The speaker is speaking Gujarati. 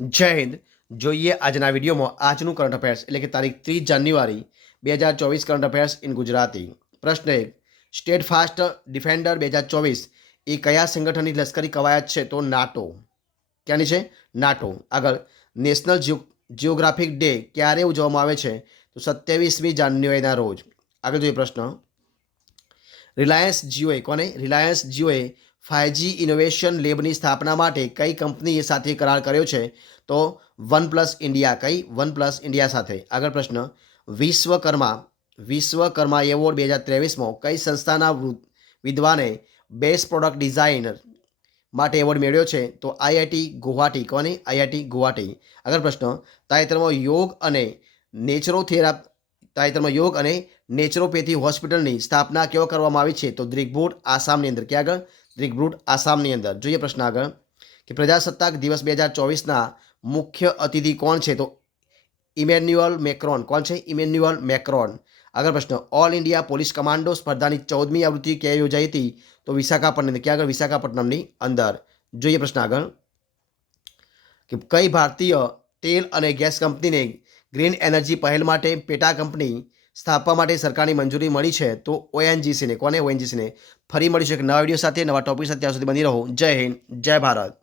જય હિન્દ. જોઈએ આજના વિડીયોમાં આજનું કરંટ અફેર્સ એટલે કે તારીખ 30 જાન્યુઆરી 2024 કરંટ અફેર્સ ઇન ગુજરાતી. પ્રશ્ન 1. સ્ટેટ ફાસ્ટ ડિફેન્ડર 2024 એ કયા સંગઠનની લશ્કરી કવાયત છે? તો નાટો. ક્યાંની છે? નાટો. આગળ, નેશનલ જિયોગ્રાફિક ડે ક્યારે ઉજવવામાં આવે છે? તો 27મી જાન્યુઆરીના રોજ. આગળ જોઈએ પ્રશ્ન. રિલાયન્સ જીઓએ કોને? રિલાયન્સ જીઓએ 5G ઇનોવેશન લેબની સ્થાપના માટે કઈ કંપની સાથે કરાર કર્યો છે? તો વનપ્લસ ઇન્ડિયા. કઈ? વનપ્લસ ઇન્ડિયા સાથે. આગળ પ્રશ્ન. વિશ્વકર્મા એવોર્ડ 2023માં કઈ સંસ્થાના વિદ્વાને બેસ્ટ પ્રોડક્ટ ડિઝાઇનર માટે એવોર્ડ મેળવ્યો છે? તો આઈઆઈટી ગુવાહાટી. કોની? આઈઆઈટી ગુવાહાટી. આગળ પ્રશ્ન. તાજેતરમાં યોગ અને નેચરોપેથી હોસ્પિટલની સ્થાપના કેવો કરવામાં આવી છે? તો દ્રિગબુટ, આસામની અંદર. ક્યાં આગળ? દ્રિગબુટ, આસામની અંદર. જોઈએ પ્રશ્ન આગળ કે પ્રજાસત્તાક દિવસ 2024ના મુખ્ય અતિથિ કોણ છે? તો ઇમેન્યુઅલ મેક્રોન. કોણ છે? Emmanuel Macron. આગળ પ્રશ્ન. ઓલ ઇન્ડિયા પોલીસ કમાન્ડો સ્પર્ધાની 14મી આવૃત્તિ ક્યાં યોજાઈ હતી? તો વિશાખાપટ્ટનમ. ક્યાં આગળ? વિશાખાપટ્ટનમની અંદર. જોઈએ પ્રશ્ન આગળ કે કઈ ભારતીય તેલ અને ગેસ કંપનીને ગ્રીન એનર્જી પહેલ માટે પેટા કંપની સ્થાપવા માટે સરકારની મંજૂરી મળી છે? તો ઓએનજીસીને. કોને? ઓએનજીસીને. ફરી મળીશું એક નવા વિડીયો સાથે, નવા ટોપિક સાથે. ત્યાં સુધી બની રહો. જય હિન્દ, જય ભારત.